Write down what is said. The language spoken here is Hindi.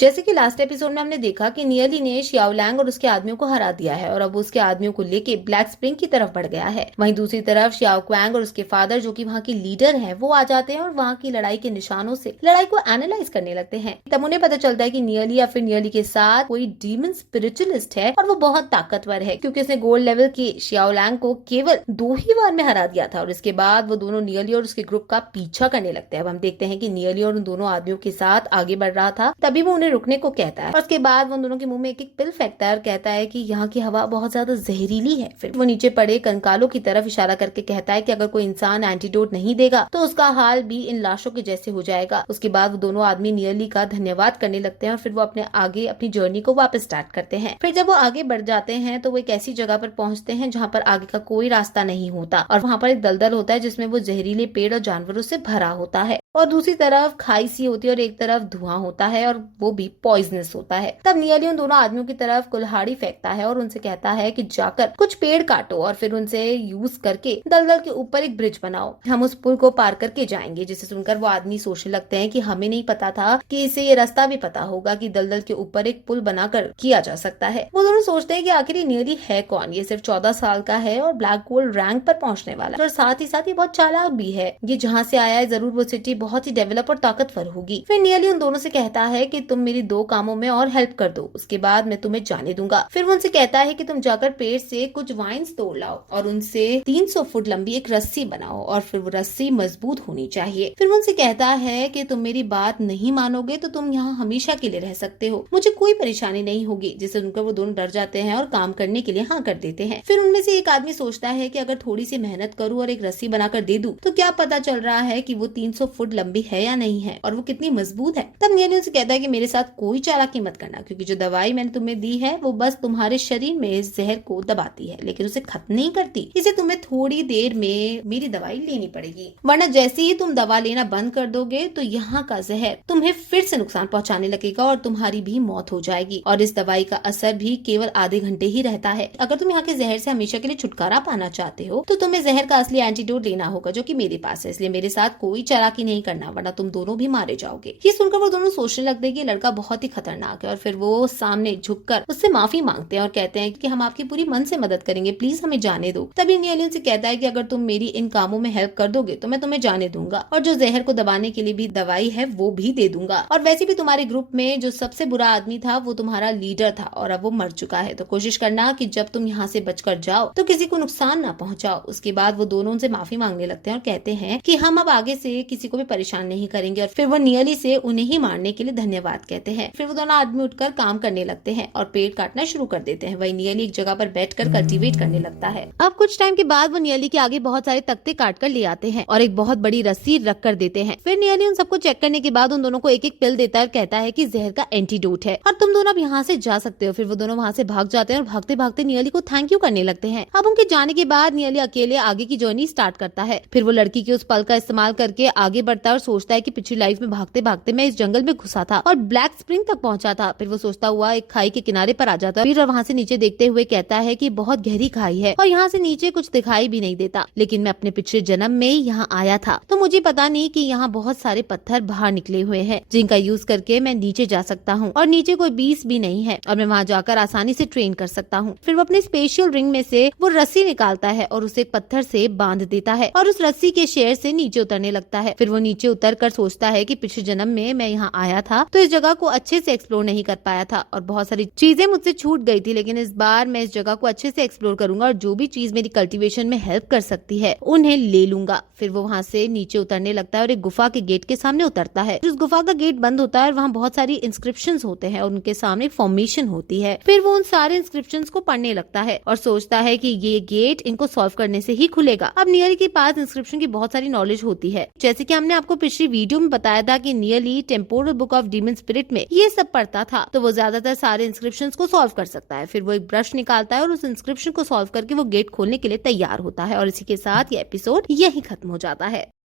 जैसे कि लास्ट एपिसोड में हमने देखा कि नियली ने शियाओलैंग और उसके आदमियों को हरा दिया है और अब उसके आदमियों को लेके ब्लैक स्प्रिंग की तरफ बढ़ गया है। वहीं दूसरी तरफ शियाओ क्वैंग और उसके फादर जो कि वहाँ की लीडर हैं, वो आ जाते हैं और वहाँ की लड़ाई के निशानों से लड़ाई को एनालाइज करने लगते हैं। तब उन्हें पता चलता है कि नियली या फिर नियली के साथ कोई डीमन स्पिरिचुअलिस्ट है और वो बहुत ताकतवर है, क्योंकि उसने गोल्ड लेवल के शियाओलैंग को केवल 2 ही बार में हरा दिया था। और इसके बाद वो दोनों नियली और उसके ग्रुप का पीछा करने लगते हैं। अब हम देखते हैं कि नियली और उन दोनों आदमियों के साथ आगे बढ़ रहा था, तभी वो उन्हें रुकने को कहता है और उसके बाद वो दोनों के मुंह में एक पिल फेंकता है और कहता है कि यहाँ की हवा बहुत ज्यादा जहरीली है। फिर वो नीचे पड़े कंकालों की तरफ इशारा करके कहता है कि अगर कोई इंसान एंटीडोट नहीं देगा तो उसका हाल भी इन लाशों के जैसे हो जाएगा। उसके बाद वो दोनों आदमी नियली का धन्यवाद करने लगते हैं और फिर वो अपनी जर्नी को वापस स्टार्ट करते हैं। फिर जब वो आगे बढ़ जाते हैं तो वो एक ऐसी जगह पर पहुंचते हैं जहाँ पर आगे का कोई रास्ता नहीं होता और वहाँ पर एक दलदल होता है जिसमें वो जहरीले पेड़ और जानवरों से भरा होता है और दूसरी तरफ खाई सी होती है और एक तरफ धुआं होता है और वो भी पॉइजनस होता है। तब नियली उन दोनों आदमियों की तरफ कुल्हाड़ी फेंकता है और उनसे कहता है कि जाकर कुछ पेड़ काटो और फिर उनसे यूज करके दलदल के ऊपर एक ब्रिज बनाओ, हम उस पुल को पार करके जाएंगे। जिसे सुनकर वो आदमी सोचने लगते हैं कि हमें नहीं पता था कि इसे ये रास्ता भी पता होगा कि दलदल के ऊपर एक पुल बनाकर किया जा सकता है। वो दोनों सोचते हैं कि आखिर ये नियली है कौन। ये सिर्फ 14 साल का है और ब्लैक गोल्ड रैंक पर पहुंचने वाला है और साथ ही साथ ये बहुत चालाक भी है। ये जहाँ से आया है जरूर वो सिटी बहुत ही डेवलप और ताकतवर होगी। फिर नियली उन दोनों से कहता है कि तुम मेरी 2 कामों में और हेल्प कर दो, उसके बाद मैं तुम्हें जाने दूंगा। फिर वो उनसे कहता है कि तुम जाकर पेड़ से कुछ वाइन्स तोड़ लाओ और उनसे 300 फुट लंबी एक रस्सी बनाओ और फिर वो रस्सी मजबूत होनी चाहिए। फिर वो उनसे कहता है कि तुम मेरी बात नहीं मानोगे तो तुम यहाँ हमेशा के लिए रह सकते हो, मुझे कोई परेशानी नहीं होगी। जिससे सुनकर वो दोनों डर जाते हैं और काम करने के लिए हाँ कर देते हैं। फिर उनमें से एक आदमी सोचता है कि अगर थोड़ी सी मेहनत करूँ और एक रस्सी बनाकर दे दूं तो क्या पता चल रहा है कि वो 300 फुट लंबी है या नहीं है और वो कितनी मजबूत है। तब नियली उनसे कहता है कि मेरे साथ कोई चालाकी मत करना, क्योंकि जो दवाई मैंने तुम्हें दी है वो बस तुम्हारे शरीर में इस जहर को दबाती है लेकिन उसे खत्म नहीं करती। इसे तुम्हें थोड़ी देर में मेरी दवाई लेनी पड़ेगी, वरना जैसे ही तुम दवा लेना बंद कर दोगे तो यहाँ का जहर तुम्हें फिर से नुकसान पहुँचाने लगेगा और तुम्हारी भी मौत हो जाएगी। और इस दवाई का असर भी केवल आधे घंटे ही रहता है। अगर तुम यहाँ के जहर से हमेशा के लिए छुटकारा पाना चाहते हो तो तुम्हें जहर का असली एंटीडोट लेना होगा, जो कि मेरे पास है। इसलिए मेरे साथ कोई चालाकी नहीं करना, वरना तुम दोनों भी मारे जाओगे। ये सुनकर वो दोनों सोचने लगते हैं कि लड़का बहुत ही खतरनाक है और फिर वो सामने झुककर उससे माफी मांगते हैं और कहते हैं कि हम आपकी पूरी मन से मदद करेंगे, प्लीज हमें जाने दो। तभी नियली उनसे कहता है कि अगर तुम मेरी इन कामों में हेल्प कर दोगे तो मैं तुम्हें जाने दूंगा और जो जहर को दबाने के लिए भी दवाई है वो भी दे दूंगा। और वैसे भी तुम्हारे ग्रुप में जो सबसे बुरा आदमी था वो तुम्हारा लीडर था और अब वो मर चुका है, तो कोशिश करना कि जब तुम यहाँ से बचकर जाओ तो किसी को नुकसान ना पहुंचाओ। उसके बाद वो दोनों उनसे माफी मांगने लगते हैं और कहते हैं कि हम अब आगे से किसी को भी परेशान नहीं करेंगे और फिर वो नियली से उन्हें ही मारने के लिए धन्यवाद कहते हैं। फिर वो दोनों आदमी उठकर काम करने लगते हैं और पेड़ काटना शुरू कर देते हैं। वही नियली एक जगह पर बैठकर कल्टीवेट करने लगता है। अब कुछ टाइम के बाद वो नियली के आगे बहुत सारे तख्ते काट कर ले आते हैं और एक बहुत बड़ी रस्सी रख कर देते हैं। फिर नियली उन सबको चेक करने के बाद उन दोनों को एक एक पिल देता है और कहता है कि जहर का एंटीडोट है और तुम दोनों अब यहाँ से जा सकते हो। फिर वो दोनों वहाँ से भाग जाते हैं और भागते भागते नियली को थैंक यू करने लगते हैं। अब उनके जाने के बाद नियली अकेले आगे की जर्नी स्टार्ट करता है। फिर वो लड़की के उस पल का इस्तेमाल करके आगे बढ़ता है और सोचता है कि पिछली लाइफ में भागते भागते मैं इस जंगल में घुसा था और ब्लैक स्प्रिंग तक पहुंचा था। फिर वो सोचता हुआ एक खाई के किनारे पर आ जाता है। फिर वहाँ से नीचे देखते हुए कहता है कि बहुत गहरी खाई है और यहाँ से नीचे कुछ दिखाई भी नहीं देता, लेकिन मैं अपने पिछले जन्म में यहाँ आया था तो मुझे पता नहीं कि यहाँ बहुत सारे पत्थर बाहर निकले हुए हैं जिनका यूज करके मैं नीचे जा सकता हूँ और नीचे कोई बीस भी नहीं है और मैं वहाँ जाकर आसानी से ट्रेन कर सकता हूँ। फिर वो अपने स्पेशल रिंग में से वो रस्सी निकालता है और उसे एक पत्थर से बांध देता है और उस रस्सी के शेर से नीचे उतरने लगता है। फिर वो नीचे उतर कर सोचता है कि पिछले जन्म में मैं यहाँ आया था तो इस जगह को अच्छे से एक्सप्लोर नहीं कर पाया था और बहुत सारी चीजें मुझसे छूट गई थी, लेकिन इस बार मैं इस जगह को अच्छे से एक्सप्लोर करूंगा और जो भी चीज मेरी कल्टीवेशन में हेल्प कर सकती है उन्हें ले लूंगा। फिर वो वहाँ से नीचे उतरने लगता है और एक गुफा के गेट के सामने उतरता है। उस गुफा का गेट बंद होता है और वहाँ बहुत सारी इंस्क्रिप्शंस होते हैं और उनके सामने फॉर्मेशन होती है। फिर वो उन सारे इंस्क्रिप्शंस को पढ़ने लगता है और सोचता है कि ये गेट इनको सॉल्व करने से ही खुलेगा। अब नियली के पास इंस्क्रिप्शन की बहुत सारी नॉलेज होती है, जैसे कि हमने आपको पिछली वीडियो में बताया था कि nearly temporal book of demon spirit में ये सब पढ़ता था, तो वो ज्यादातर सारे इंस्क्रिप्शंस को सॉल्व कर सकता है। फिर वो एक ब्रश निकालता है और उस इंस्क्रिप्शन को सॉल्व करके वो गेट खोलने के लिए तैयार होता है और इसी के साथ ये एपिसोड यही खत्म हो जाता है।